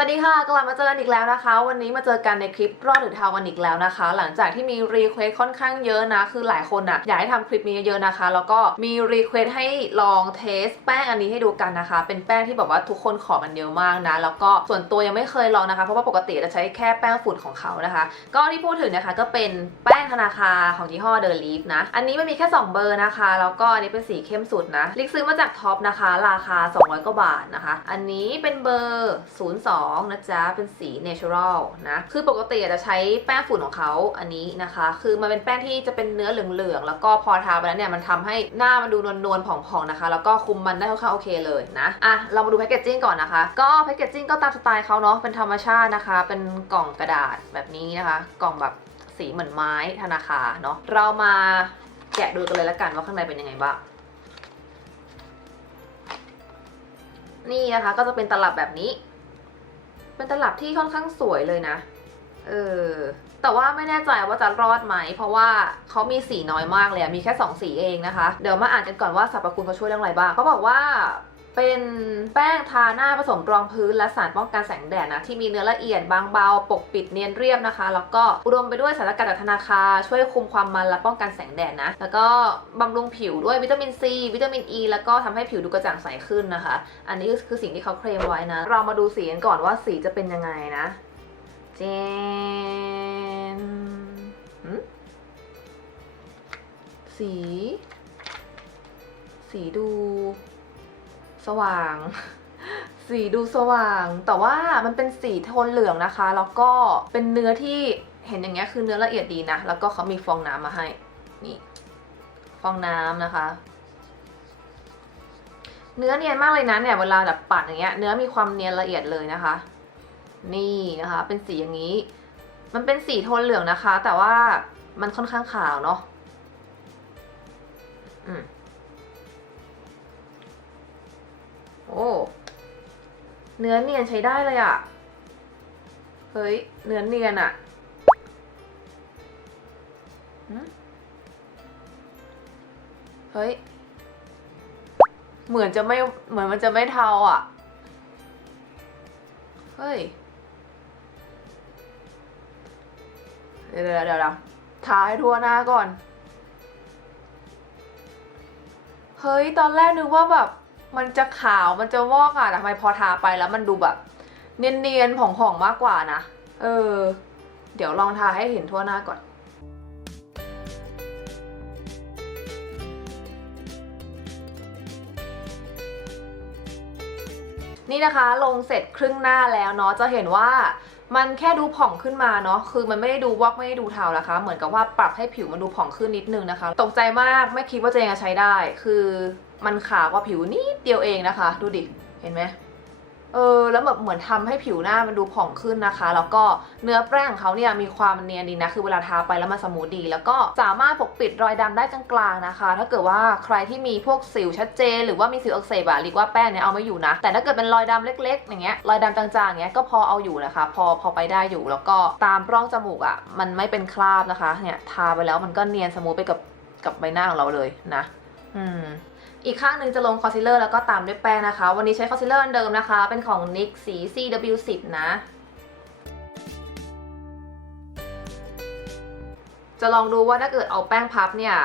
วัสดีค่ะกลับมาเจอกันอีกแล้วนะคะ วันนี้มาเจอกันในคลิปรอดหรือทาวกันอีกแล้วนะคะ หลังจากที่มีรีเควสค่อนข้างเยอะนะ คือหลายคนอะอยากให้ทำคลิปนี้เยอะนะคะ แล้วก็มีรีเควสให้ลองเทสแป้งอันนี้ให้ดูกันนะคะ เป็นแป้งที่แบบว่าทุกคนขอกันเยอะมากนะ แล้วก็ส่วนตัวยังไม่เคยลองนะคะ เพราะว่าปกติจะใช้แค่แป้งฝุ่นของเขานะคะ ก็ที่พูดถึงนะคะก็เป็นแป้งธนาคารของยี่ห้อเดอ l ลีฟนะ อันนี้มันมีแค่ 2 เบอร์นะคะ แล้วก็อันนี้เป็นสีเข้มสุดนะลิกซื้อมาจากท็อปนะคะ ราคา200กว่าบาทนะคะ อันนี้เป็นเบอร์ 02นะจ๊ะ เป็นสี natural นะ คือปกติจะใช้แป้งฝุ่นของเขาอันนี้นะคะ คือมันเป็นแป้งที่จะเป็นเนื้อเหลืองๆ แล้วก็พอทาไปแล้วเนี่ยมันทำให้หน้ามันดูนวลๆผ่องๆนะคะ แล้วก็คุมมันได้ค่อนข้างโอเคเลยนะ อะ เรามาดูแพคเกจจิ้งก่อนนะคะ ก็แพคเกจจิ้งก็ตามสไตล์เขาเนาะ เป็นธรรมชาตินะคะ เป็นกล่องกระดาษแบบนี้นะคะ กล่องแบบสีเหมือนไม้ธนาคารเนาะ เรามาแกะดูกันเลยละกันว่าข้างในเป็นยังไงบ้างนี่นะคะก็จะเป็นตลับแบบนี้ เป็นตลับที่ค่อนข้างสวยเลยนะ เออ แต่ว่าไม่แน่ใจว่าจะรอดไหม เพราะว่าเขามีสีน้อยมากเลยมีแค่ 2 สีเองนะคะ เดี๋ยวมาอ่านกันก่อนว่าสรรพคุณเขาช่วยเรื่องอะไรบ้างเขาบอกว่า เป็นแป้งทาหน้าผสมรองพื้นและสารป้องกันแสงแดดนะที่มีเนื้อละเอียดบางเบาปกปิดเนียนเรียบนะคะ แล้วก็อุดมไปด้วยสารสกัดจากธนาคารช่วยคุมความมันและป้องกันแสงแดดนะ แล้วก็บำรุงผิวด้วยวิตามินซีวิตามินอ e, ีแล้วก็ทำให้ผิวดูกระจ่างใสขึ้นนะคะ อันนี้คือสิ่งที่เขาเคลมไว้นะ เรามาดูสีกันก่อนว่าสีจะเป็นยังไงนะเจนสี สีดู สว่าง สีดูสว่าง แต่ว่ามันเป็นสีโทนเหลืองนะคะ แล้วก็เป็นเนื้อที่เห็นอย่างเงี้ยคือเนื้อละเอียดดีนะ แล้วก็เขามีฟองน้ำมาให้ นี่ ฟองน้ำนะคะ เนื้อเนียนมากเลยนะเนี่ย เวลาแบบปัดอย่างเงี้ย เนื้อมีความเนียนละเอียดเลยนะคะ นี่นะคะ เป็นสีอย่างนี้ มันเป็นสีโทนเหลืองนะคะ แต่ว่ามันค่อนข้างขาวเนาะ อืม เนื้อเนียนใช้ได้เลยอะเฮ้ย เนื้อเนียนอะเฮ้ย เหมือนจะไม่ เหมือนมันจะไม่เทาอะเฮ้ย เดี๋ยวเดี๋ยวเดี๋ยวทาให้ทั่วหน้าก่อน เฮ้ย ตอนแรกนึกว่าแบบ มันจะขาวมันจะวอกอะแต่ทำไมพอทาไปแล้วมันดูแบบ เนียนๆผ่องๆมากกว่านะ เออ เดี๋ยวลองทาให้เห็นทั่วหน้าก่อนนี่นะคะลงเสร็จครึ่งหน้าแล้วเนาะจะเห็นว่า มันแค่ดูผ่องขึ้นมาเนาะ คือมันไม่ได้ดูวอกไม่ได้ดูเทานะคะ เหมือนกับว่าปรับให้ผิวมันดูผ่องขึ้นนิดนึงนะคะ ตกใจมากไม่คิดว่าจะยังใช้ได้ คือมันขาวกว่าผิวนิดเดียวเองนะคะ ดูดิ เห็นไหม เออแล้วแบบเหมือนทำให้ผิวหน้ามันดูผ่องขึ้นนะคะ แล้วก็เนื้อแป้งของเขาเนี่ยมีความเนียนดีนะ คือเวลาทาไปแล้วมันสมูทดี แล้วก็สามารถปกปิดรอยดำได้กลางๆนะคะ ถ้าเกิดว่าใครที่มีพวกสิวชัดเจน หรือว่ามีสิวอักเสบอะรีกว่าแป้งเนี่ยเอาไม่อยู่นะ แต่ถ้าเกิดเป็นรอยดำเล็ก ๆ อย่างเงี้ยรอยดำจางๆอย่างเงี้ยก็พอเอาอยู่นะคะ พอพอไปได้อยู่แล้วก็ตามร่องจมูกอะมันไม่เป็นคราบนะคะเนี่ยทาไปแล้วมันก็เนียนสมูทไปกับกับใบหน้าของเราเลยนะ อืม อีกข้างหนึ่งจะลงคอนซีลเลอร์แล้วก็ตามด้วยแป้งนะคะ วันนี้ใช้คอนซีลเลอร์อันเดิมนะคะ เป็นของ NYX สี CW10 นะ จะลองดูว่าถ้าเกิดเอาแป้งพับเนี่ย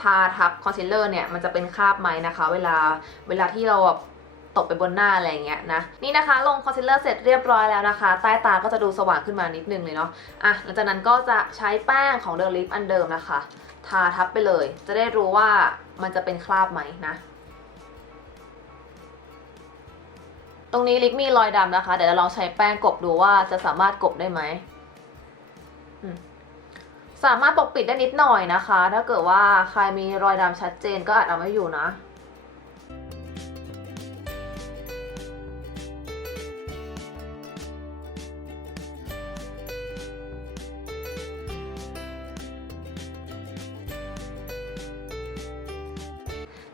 ทาทับคอนซีลเลอร์เนี่ยมันจะเป็นคราบไหมนะคะ เวลาเวลาที่เราแบบตกไปบนหน้าอะไรอย่างเงี้ยนะนี่นะคะลงคอนซีลเลอร์เสร็จเรียบร้อยแล้วนะคะ ใต้ตาก็จะดูสว่างขึ้นมานิดนึงเลยเนาะอะหลังจากนั้นก็จะใช้แป้งของ The Lip อันเดิมนะคะ ทาทับไปเลย จะได้รู้ว่ามันจะเป็นคราบไหมนะ ตรงนี้ลิปมีรอยดำนะคะ เดี๋ยวเราลองใช้แป้งกบดูว่าจะสามารถกบได้ไหมอืมสามารถปกปิดได้นิดหน่อยนะคะ ถ้าเกิดว่าใครมีรอยดำชัดเจนก็อาจเอาไม่อยู่นะ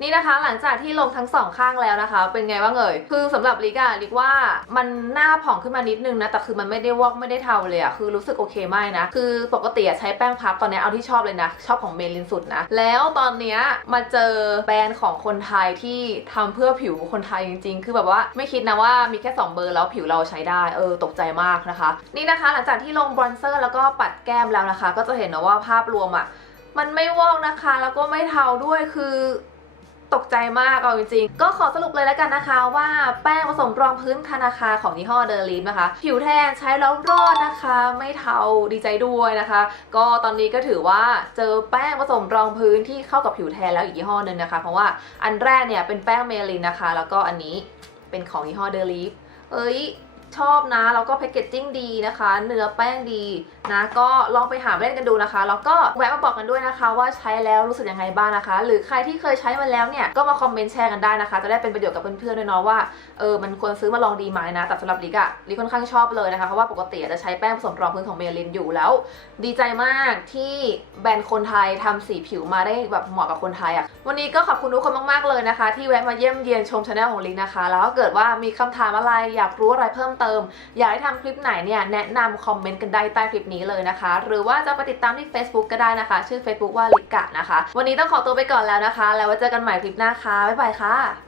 นี่นะคะหลังจากที่ลงทั้งสองข้างแล้วนะคะ เป็นไงบ้างเอ่ยคือสำหรับลิกอะลิกว่ามันหน้าผ่องขึ้นมานิดนึงนะแต่คือมันไม่ได้วอกไม่ได้เทาเลยอะคือรู้สึกโอเคมากนะคือปกติอะใช้แป้งพับตอนนี้เอาที่ชอบเลยนะ ชอบของเมลินสุดนะ แล้วตอนเนี้ยมาเจอแบรนด์ของคนไทยที่ทำเพื่อผิวคนไทยจริง ๆ คือแบบว่าไม่คิดนะว่ามีแค่ 2 เบอร์แล้วผิวเราใช้ได้เออตกใจมากนะคะ นี่นะคะ หลังจากที่ลงบรอนเซอร์แล้วก็ปัดแก้มแล้วนะคะ ก็จะเห็นนะว่าภาพรวมอะมันไม่วอกนะคะ แล้วก็ไม่เทาด้วยคือ ตกใจมากเอาจริงๆ ก็ขอสรุปเลยแล้วกันนะคะ ว่าแป้งผสมรองพื้นธนาคารของยี่ห้อเดอรีฟนะคะ ผิวแทนใช้แล้วรอดนะคะ ไม่เทาดีใจด้วยนะคะ ก็ตอนนี้ก็ถือว่าเจอแป้งผสมรองพื้นที่เข้ากับผิวแทนแล้วอีกยี่ห้อหนึ่งนะคะ เพราะว่าอันแรกเนี่ยเป็นแป้งเมลินนะคะ แล้วก็อันนี้เป็นของยี่ห้อเดอรีฟเอ้ย ชอบนะ แล้วก็แพคเกจจิ้งดีนะคะ เนื้อแป้งดีนะ ก็ลองไปหาเล่นกันดูนะคะ แล้วก็แวะมาบอกกันด้วยนะคะ ว่าใช้แล้วรู้สึกยังไงบ้างนะคะ หรือใครที่เคยใช้มาแล้วเนี่ยก็มาคอมเมนต์แชร์กันได้นะคะ จะได้เป็นประโยชน์กับเพื่อนๆด้วยเนาะว่าเออมันควรซื้อมาลองดีไหมนะแต่สำหรับลิกอะลิกค่อนข้างชอบเลยนะคะเพราะว่าปกติจะใช้แป้งผสมรองพื้นของเมลินอยู่แล้ว ดีใจมากที่แบรนด์คนไทยทำสีผิวมาได้แบบเหมาะกับคนไทยอะวันนี้ก็ขอบคุณทุกคนมากๆเลยนะคะ ที่แวะมาเยี่ยมเยียนชมชาแนลของลิกนะคะ แล้วก็เกิดว่ามีคำถามอะไรอยากรู้อะไรเพิ่มเติม อยากให้ทำคลิปไหนเนี่ยแนะนำคอมเมนต์กันได้ใต้คลิปนี้เลยนะคะ หรือว่าจะไปติดตามที่ Facebook ก็ได้นะคะ ชื่อ Facebook ว่าลิกะนะคะ วันนี้ต้องขอตัวไปก่อนแล้วนะคะ แล้วไว้เจอกันใหม่คลิปหน้าค่ะบ๊ายบายค่ะ